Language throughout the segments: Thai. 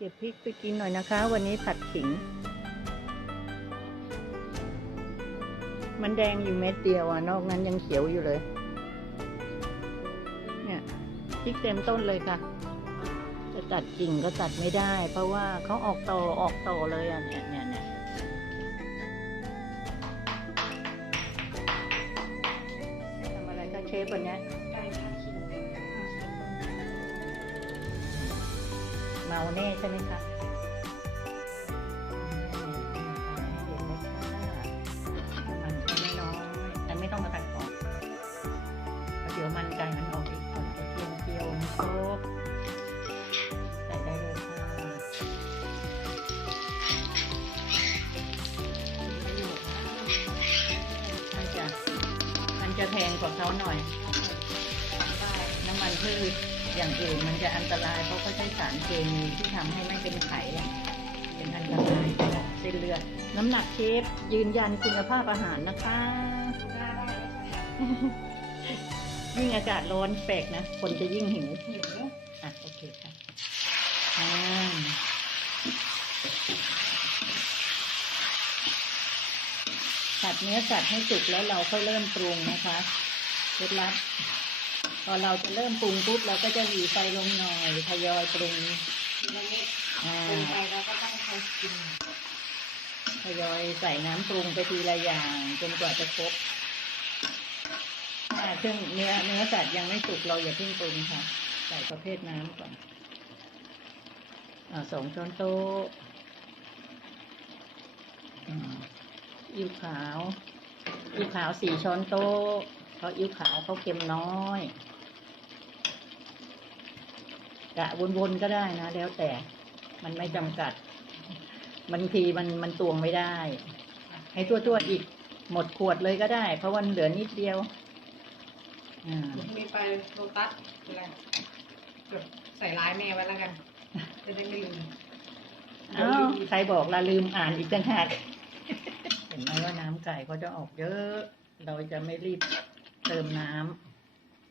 เก็บพริกไปกินหน่อยนะคะ วันนี้ผัดขิง มันแดงอยู่เม็ดเดียวอะ นอกนั้นยังเขียวอยู่เลย เนี่ยพริกเต็มต้นเลยค่ะ จะตัดกิ่งก็ตัดไม่ได้ เพราะว่าเขาออกโตอออกโตเลยอะเนี่ยเนี่ยเนี่ยทำอะไรก็เชฟวันเนี้ มาแน่ใช่ไหมคะมันใช้ไม่น้อยแต่ไม่ต้องมาตัดกเพราะเดี๋ยวมันไก่มันออกอีกคนจะเทียมเจียวมันโคกใส่ได้เลยค่ะมันจะมันจะแพงกว่าเขาหน่อย น้ำมันพืช อย่างอื่นมันจะอันตรายเพราะเขาใช้สารเคมีที่ทำให้ไม่เป็นไขอะเป็นอันตรายต่อเส้นเลือด น้ำหนักเชฟยืนยันคุณภาพอาหารนะคะหน้าได้เลยค่ะยิ่งอากาศร้อนแปลกนะ คนจะยิ่งหิวหิวอะโอเคค่ะอ่าผัดเนื้อสัตว์ให้สุกแล้วเราค่อยเริ่มปรุงนะคะเคล็ดลับ พอเราจะเริ่มปรุงปุ๊บเราก็จะหวีไฟลงหน่อยทยอยปรุงทีละเม็ดปรุงไปแล้วก็ต้องคอยกินทยอยใส่น้ำปรุงไปทีละอย่างจนกว่าจะครบถ้าเครื่องเนื้อเนื้อสัตว์ยังไม่สุกเราอย่าเพิ่งปรุงค่ะ ใส่ประเภทน้ำก่อนอ่าสองช้อนโต๊ะอืมอิ้วขาวอิ้วขาวสี่ช้อนโต๊ะเพราะอิ้วขาวเขาเค็มน้อย กะวนๆก็ได้นะ แล้วแต่มันไม่จำกัดบางทีมันมันตวงไม่ได้ ให้ตัวๆอีกหมดขวดเลยก็ได้ เพราะวันเหลือนิดเดียวอ่ามีไปโลตัสอะไรจดใส่ร้ายแม่ไว้แล้วกันจะได้ไม่ลืมอ้าวใครบอกละลืมอ่านอีกต่างหากเห็นไหมว่าน้ำไก่ก็จะออกเยอะ เราจะไม่รีบเติมน้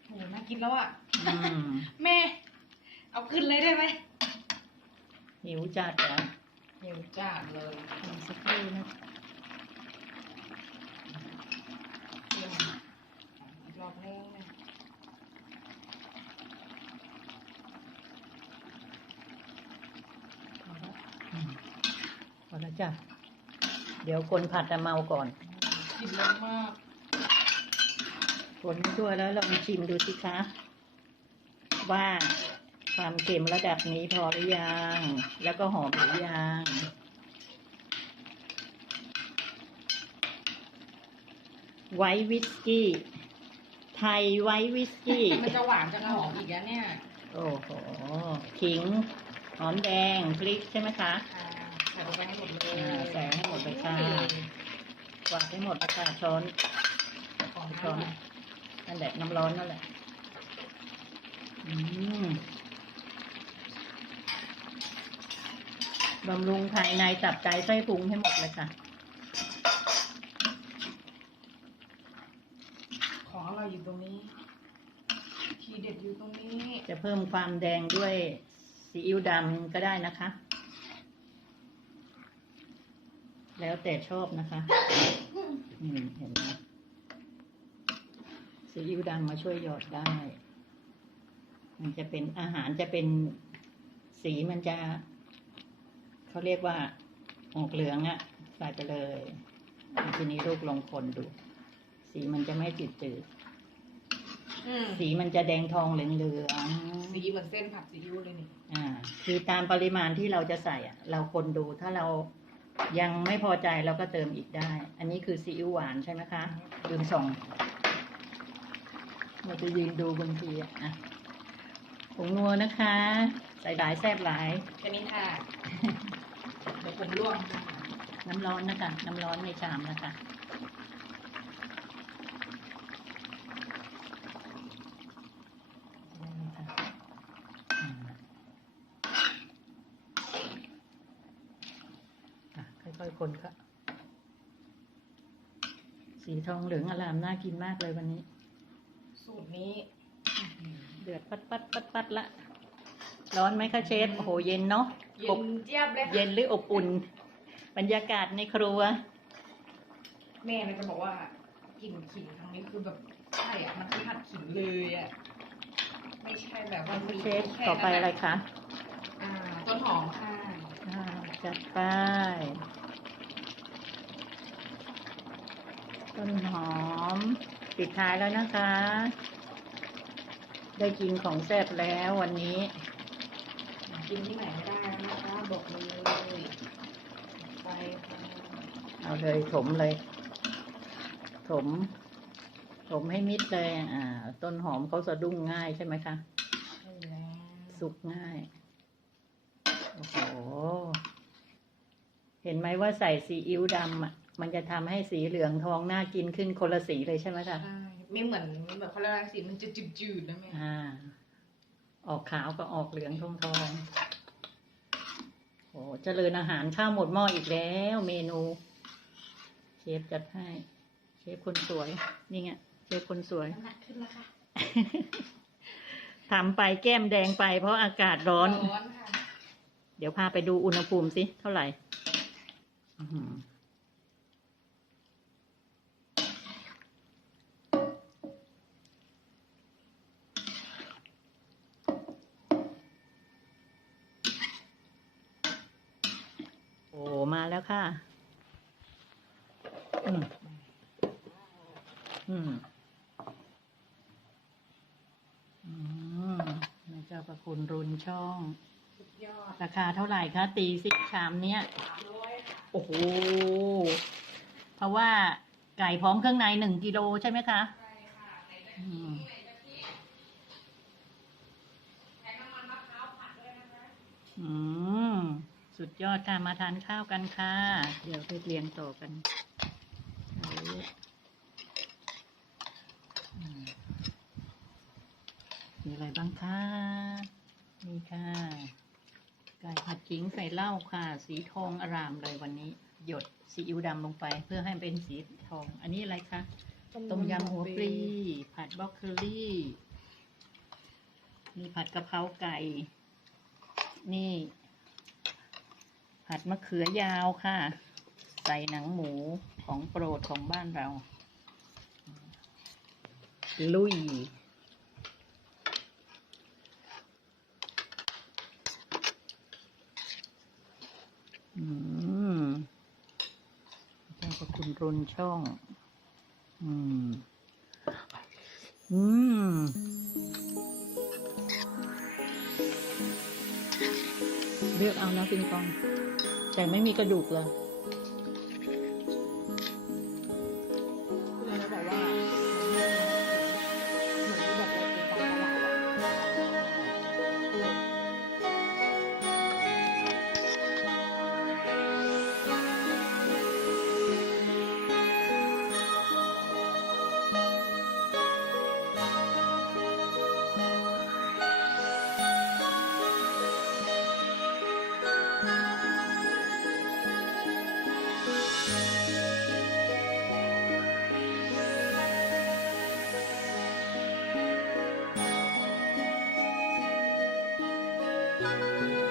โหน่ากินแล้วอะำอืมแม่ เอาขึ้นเลยได้ไหมหิวจัดแล้วหิวจ้าเลยสักครู่นะเตรียมอีกรอบนึงนะพอแล้วอืมพอแล้วจ้ะเดี๋ยวคนผัดจะเมาก่อนกลินแรงมากคนให้ทั่วแล้วลองชิมดูสิคะ ว่า ความเค็มระดับนี้พอหรือยัง แล้วก็หอมหรือยังไวท์วิสกี้ ไทยไวท์วิสกี้ มันจะหวานจะหอมอีกแล้วเนี่ย โอ้โห ขิง หอมแดง พริกใช่ไหมคะอ่าใส่ลงไปให้หมดเลยอ่าใส่ให้หมดเลยค่ะกวาดให้หมดอากาศช้อนของช้ช้ออนนนั่นแหละน้ำร้อนนั่นแหละ อืม บำรุงภายในตับใจไส้พุงให้หมดเลยค่ะ ของอร่อยอยู่ตรงนี้ ทีเด็ดอยู่ตรงนี้ จะเพิ่มความแดงด้วยซีอิ๊วดำก็ได้นะคะ แล้วแต่ชอบนะคะอืมเห็นไหมซีอิ๊วดำมาช่วยหยอดได้ มันจะเป็นอาหารจะเป็นสีมันจะ เขาเรียกว่าออกเหลืองอะใส่ไปเลย ทีนี้ลูกลองคนดู สีมันจะไม่จืดจืดอืมๆสีมันจะแดงทองเหลืองเหลืองสีเหมือนเส้นผัดซีอิ๊วเลยนี่อ่า คือตามปริมาณที่เราจะใส่อะเราคนดูถ้าเรายังไม่พอใจเราก็เติมอีกได้ อันนี้คือซีอิ๊วหวานใช่ไหมคะลืมส่งเราจะยืนดูบางทีอะอะ ผงนัวนะคะ ใส่หลายแซ่บหลายแค่นี้ค่ะเดี๋ยวผมลวกนะคะน้ำร้อนนะคะ น้ำร้อนในชามนะคะได้ไหมคะอืมอะค่อยๆคนค่ะ สีทองเหลืองอลามน่ากินมากเลยวันนี้ สูตรนี้ เดือดปัดปัดปัดปัดละ ร้อนไหมคะเชฟ โอ้โห เย็นเนาะเเย็อบนเจี๊ยบเลยค่ะเย็นหรืออบอุ่น บรรยากาศในครัว แม่เลยจะบอกว่ากลิ่นขิงครั้งนี้คือแบบใช่อะ มันคือผัดขิงเลยอะ ไม่ใช่แบบว่ามีเชฟต่อไปอะไรคะ อ่า ต้นหอมค่ะอ่าจัดไป ต้นหอม ปิดท้ายแล้วนะคะ ได้กินของแซ่บแล้ววันนี้ กินที่ไหนไม่ได้แล้วนะคะบอกเลยไปค่ะเอาเลยถมเลย ถม ถมให้มิดเลย อ่า ต้นหอมเขาสะดุ้งง่ายใช่ไหมคะใช่แล้วสุกง่าย โอ้โห เห็นไหมว่าใส่ซีอิ๊วดำอะ มันจะทำให้สีเหลืองทองน่ากินขึ้นคนละสีเลยใช่ไหมคะใช่ ไม่เหมือนแบบเขาเรียกว่าสีมันจะจืดๆนะแม่อ่า ออกขาวก็ออกเหลืองทองทองโอ้เจริญอาหารข้าวหมดหม้ออีกแล้ว เมนู เชฟจัดให้ เชฟคนสวย นี่ไงเชฟคนสวยน้ำหนักขึ้นแล้วค่ะทำไปแก้มแดงไปเพราะอากาศร้อน ร้อนค่ะ เดี๋ยวพาไปดูอุณหภูมิสิ เท่าไหร่ อื้อหือโอ้มาแล้วค่ะ อืม อืม อืมเจ้าประคุณรุนช่องอราคาเท่าไหร่คะ ตีสิชามเนี้ยโอ้โห เพราะว่าไก่พร้อมเครื่องในหนึ่งกิโลใช่ไหมคะ ใช่ค่ะในกะทิมในกะทิใช้น้ำมันมะพร้าวผัดด้วยนะคะ อืม สุดยอดค่ะ มาทานข้าวกันค่ะ เดี๋ยวไปเรียงต่อกันมีอะไรบ้างคะนี่ค่ะ ไก่ผัดขิงใส่เหล้าค่ะ สีทองอร่ามเลยวันนี้ หยดซีอิ๊วดำลงไป เพื่อให้เป็นสีทอง อันนี้อะไรคะต้มยำหัวปลีผัดบรอกโคลี่ มีผัดกะเพราไก่ นี่ ผัดมะเขือยาวค่ะ ใส่หนังหมูของโปรดของบ้านเรา ลุยอืมเจ้าประคุณรุนช่อง อืม อืมเลือกเอานะปิงปอง แต่ไม่มีกระดูกเลย อ